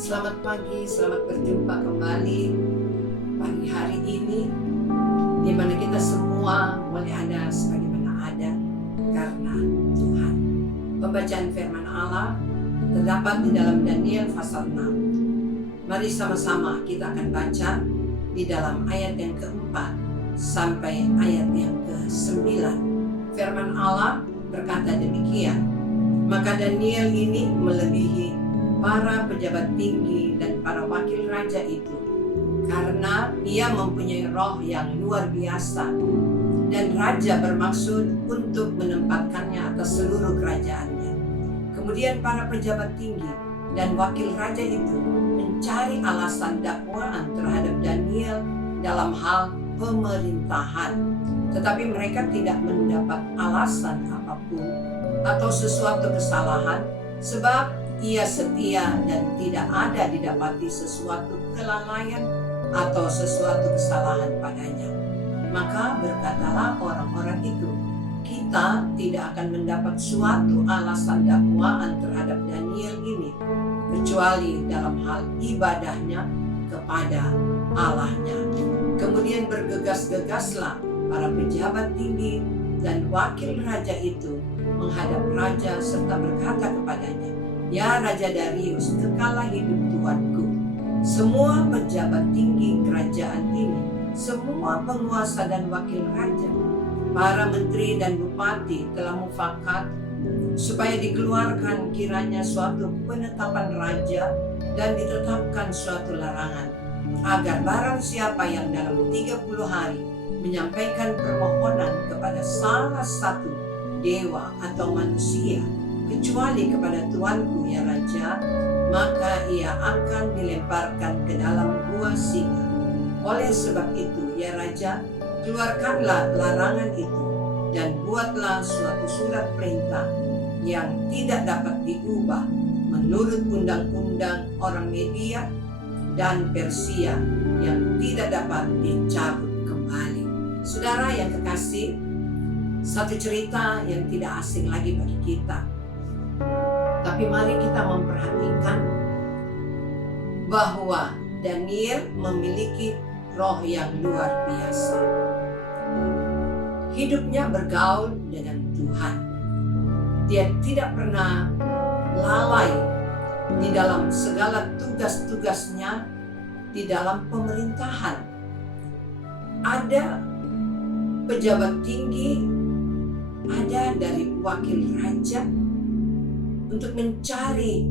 Selamat pagi, selamat berjumpa kembali pagi hari ini, di mana kita semua boleh ada sebagaimana ada karena Tuhan. Pembacaan firman Allah terdapat di dalam Daniel pasal 6. Mari sama-sama kita akan baca di dalam ayat yang keempat sampai ayat yang ke-9. Firman Allah berkata demikian, maka Daniel ini melebihi para pejabat tinggi dan para wakil raja itu, karena ia mempunyai roh yang luar biasa, dan raja bermaksud untuk menempatkannya atas seluruh kerajaannya. Kemudian para pejabat tinggi dan wakil raja itu mencari alasan dakwaan terhadap Daniel dalam hal pemerintahan, tetapi mereka tidak mendapat alasan apapun atau sesuatu kesalahan, sebab ia setia dan tidak ada didapati sesuatu kelalaian atau sesuatu kesalahan padanya. Maka berkatalah orang-orang itu, kita tidak akan mendapat suatu alasan dakwaan terhadap Daniel ini, kecuali dalam hal ibadahnya kepada Allahnya. Kemudian bergegas-gegaslah para pejabat tinggi dan wakil raja itu menghadap raja serta berkata kepadanya, ya Raja Darius, kekalah hidup Tuanku. Semua pejabat tinggi kerajaan ini, semua penguasa dan wakil raja, para menteri dan bupati telah mufakat supaya dikeluarkan kiranya suatu penetapan raja dan ditetapkan suatu larangan, agar barang siapa yang dalam 30 hari menyampaikan permohonan kepada salah satu dewa atau manusia, kecuali kepada Tuanku ya Raja, maka ia akan dilemparkan ke dalam gua singa. Oleh sebab itu ya Raja, keluarkanlah larangan itu dan buatlah suatu surat perintah yang tidak dapat diubah menurut undang-undang orang Media dan Persia yang tidak dapat dicabut kembali. Saudara yang kekasih, satu cerita yang tidak asing lagi bagi kita. Tapi mari kita memperhatikan bahwa Daniel memiliki roh yang luar biasa. Hidupnya bergaul dengan Tuhan. Dia tidak pernah lalai di dalam segala tugas-tugasnya di dalam pemerintahan. Ada pejabat tinggi, ada dari wakil raja, untuk mencari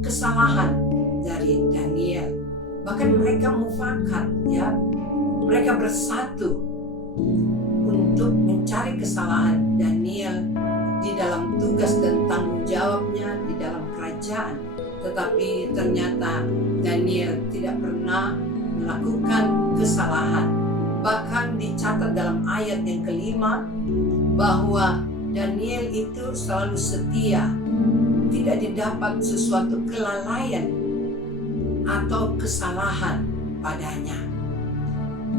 kesalahan dari Daniel. Bahkan mereka mufakat, ya, mereka bersatu untuk mencari kesalahan Daniel di dalam tugas dan tanggung jawabnya di dalam kerajaan. Tetapi ternyata Daniel tidak pernah melakukan kesalahan. Bahkan dicatat dalam ayat yang kelima bahwa Daniel itu selalu setia, tidak didapat sesuatu kelalaian atau kesalahan padanya.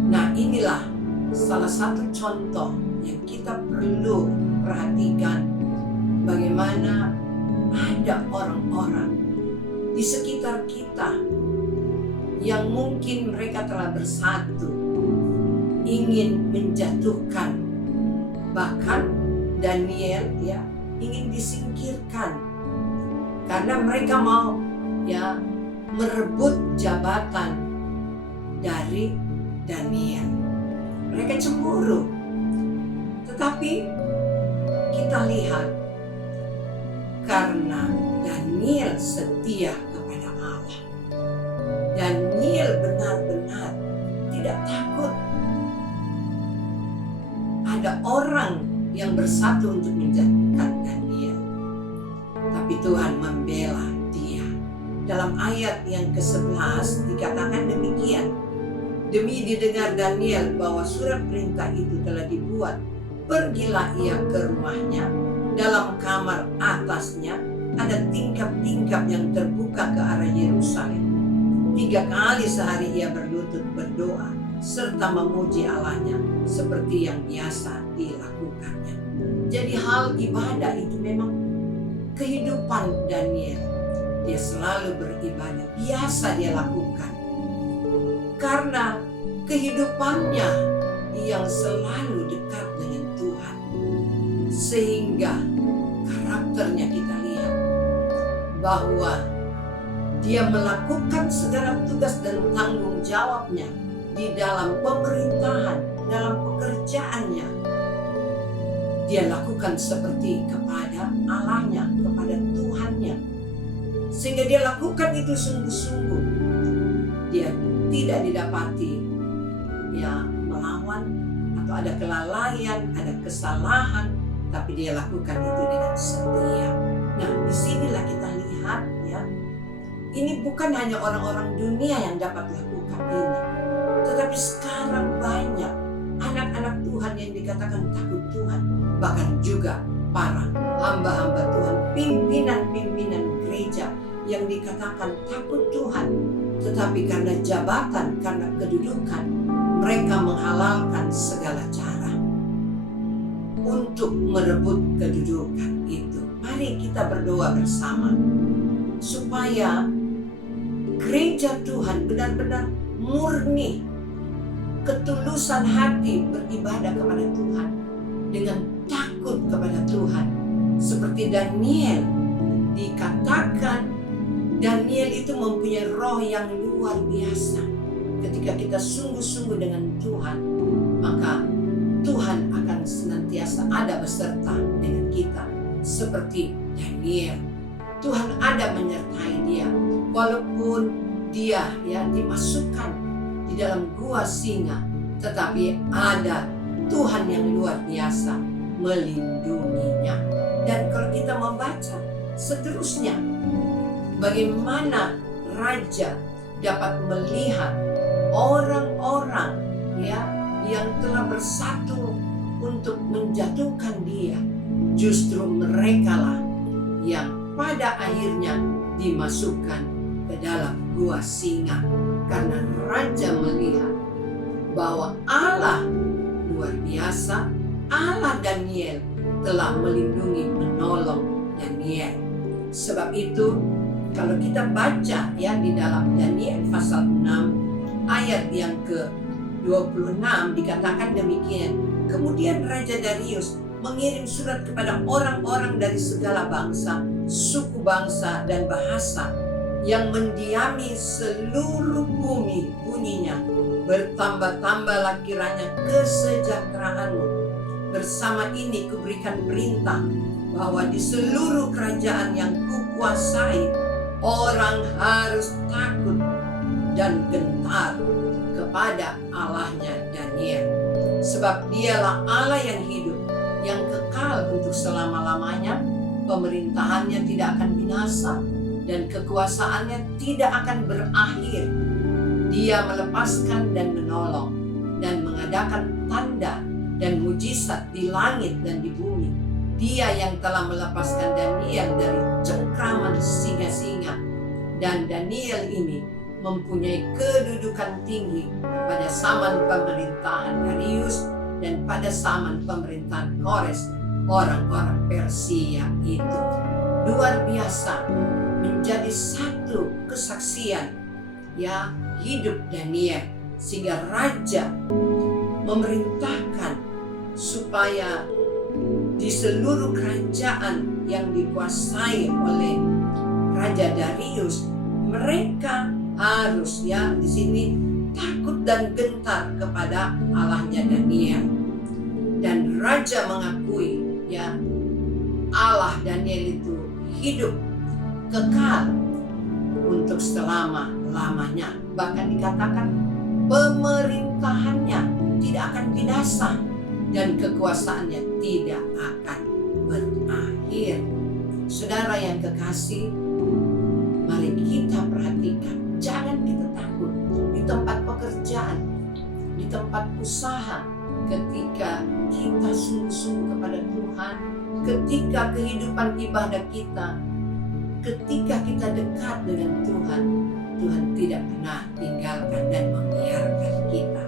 Nah, inilah salah satu contoh yang kita perlu perhatikan, bagaimana ada orang-orang di sekitar kita yang mungkin mereka telah bersatu ingin menjatuhkan, bahkan Daniel ya ingin disingkirkan karena mereka mau ya merebut jabatan dari Daniel. Mereka cemburu. Tetapi kita lihat, karena Daniel setia kepada Allah, Daniel benar-benar tidak takut ada orang yang bersatu untuk menjatuhkan Daniel. Tapi Tuhan membela dia. Dalam ayat yang ke-11 dikatakan demikian, demi didengar Daniel bahwa surat perintah itu telah dibuat, pergilah ia ke rumahnya. Dalam kamar atasnya ada tingkap-tingkap yang terbuka ke arah Yerusalem. 3 kali sehari ia berlutut berdoa serta memuji Allahnya seperti yang biasa dilakukannya. Jadi hal ibadah itu memang kehidupan Daniel. dia selalu beribadah. Biasa dia lakukan. Karena kehidupannya yang selalu dekat dengan Tuhan. Sehingga karakternya kita lihat bahwa dia melakukan segala tugas dan tanggung jawabnya di dalam pemerintahan, dalam pekerjaannya. Dia lakukan seperti kepada Allahnya, kepada Tuhannya. Sehingga dia lakukan itu sungguh-sungguh. Dia tidak didapati melawan atau ada kelalaian, ada kesalahan, tapi dia lakukan itu dengan setia. Nah, disinilah kita lihat ini bukan hanya orang-orang dunia yang dapat lakukan ini, tetapi sekarang banyak anak-anak Tuhan yang dikatakan takut Tuhan, bahkan juga para hamba-hamba Tuhan, pimpinan-pimpinan gereja yang dikatakan takut Tuhan, tetapi karena jabatan, karena kedudukan, mereka menghalalkan segala cara untuk merebut kedudukan itu. Mari kita berdoa bersama supaya gereja Tuhan benar-benar murni, ketulusan hati beribadah kepada Tuhan dengan takut kepada Tuhan. Seperti Daniel, dikatakan Daniel itu mempunyai roh yang luar biasa. Ketika kita sungguh-sungguh dengan Tuhan, maka Tuhan akan senantiasa ada beserta dengan kita. Seperti Daniel, Tuhan ada menyertai dia. Walaupun dia dimasukkan di dalam gua singa, tetapi ada Tuhan yang luar biasa melindunginya. Dan kalau kita membaca seterusnya, bagaimana raja dapat melihat orang-orang yang telah bersatu untuk menjatuhkan dia, justru merekalah yang pada akhirnya dimasukkan ke dalam gua singa, karena raja melihat bahwa Allah luar biasa, Allah Daniel telah melindungi, menolong Daniel. Sebab itu kalau kita baca di dalam Daniel pasal 6 ayat yang ke-26 dikatakan demikian. Kemudian Raja Darius mengirim surat kepada orang-orang dari segala bangsa, suku bangsa dan bahasa yang mendiami seluruh bumi. Bunyinya, bertambah-tambahlah kiranya kesejahteraanmu. Bersama ini kuberikan perintah bahwa di seluruh kerajaan yang kukuasai, orang harus takut dan gentar kepada Allahnya Daniel. Sebab dialah Allah yang hidup, yang kekal untuk selama-lamanya. Pemerintahannya tidak akan binasa dan kekuasaannya tidak akan berakhir. Dia melepaskan dan menolong dan mengadakan tanda dan mujizat di langit dan di bumi. Dia yang telah melepaskan Daniel dari cengkraman singa-singa. Dan Daniel ini mempunyai kedudukan tinggi pada zaman pemerintahan Darius dan pada zaman pemerintahan Kores, orang-orang Persia itu. Luar biasa, menjadi satu kesaksian hidup Daniel, sehingga raja memerintahkan supaya di seluruh kerajaan yang dikuasai oleh Raja Darius, mereka harus di sini takut dan gentar kepada Allahnya Daniel. Dan raja mengakui Allah Daniel itu hidup kekal untuk selama-lamanya. Bahkan dikatakan pemerintahannya tidak akan binasa dan kekuasaannya tidak akan berakhir. Saudara yang kekasih, mari kita perhatikan, jangan kita takut di tempat pekerjaan, di tempat usaha. Ketika kita sungguh-sungguh kepada Tuhan, ketika kehidupan ibadah kita, ketika kita dekat dengan Tuhan, Tuhan tidak pernah tinggalkan dan membiarkan kita.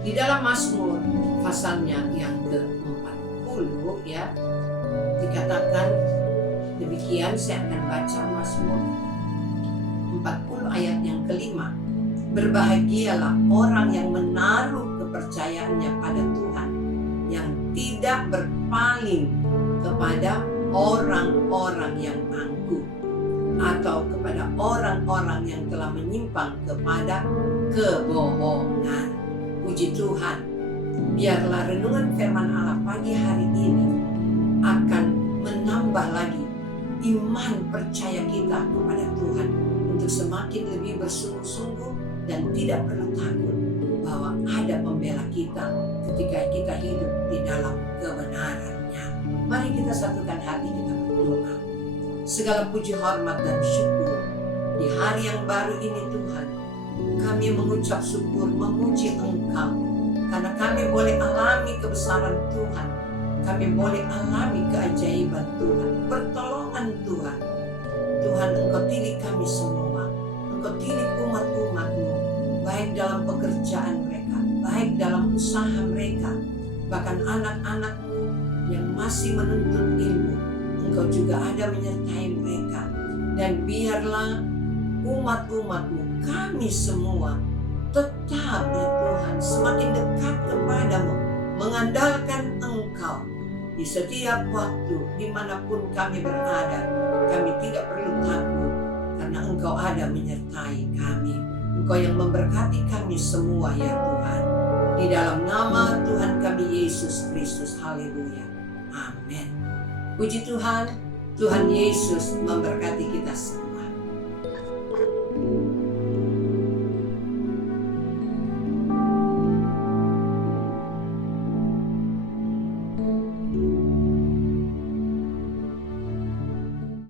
Di dalam Mazmur pasalnya yang ke-40 dikatakan Demikian saya akan baca Mazmur 40 ayat yang kelima. Berbahagialah orang yang menaruh kepercayaannya pada Tuhan, yang tidak berpaling kepada orang-orang yang angkuh atau kepada orang-orang yang telah menyimpang kepada kebohongan. Puji Tuhan, biarlah renungan firman Allah pagi hari ini akan menambah lagi iman percaya kita kepada Tuhan untuk semakin lebih bersungguh-sungguh dan tidak perlu takut bahwa ada pembela kita ketika kita hidup di dalam kebenarannya. Mari kita satukan hati kita berdoa. Segala puji, hormat, dan syukur di hari yang baru ini Tuhan, kami mengucap syukur, memuji Engkau, karena kami boleh alami kebesaran Tuhan, kami boleh alami keajaiban Tuhan, pertolongan Tuhan. Tuhan, Engkau pilih kami semua, Engkau pilih umat-umat-Mu, baik dalam pekerjaan mereka, baik dalam usaha mereka, bahkan anak-anak-Mu yang masih menuntut ilmu, Engkau juga ada menyertai mereka. Dan biarlah umat-umat-Mu, kami semua tetap ya Tuhan semakin dekat kepadamu, mengandalkan Engkau di setiap waktu, dimanapun kami berada. Kami tidak perlu takut karena Engkau ada menyertai kami. Engkau yang memberkati kami semua ya Tuhan. Di dalam nama Tuhan kami Yesus Kristus. Haleluya. Amin. Puji Tuhan, Tuhan Yesus memberkati kita semua.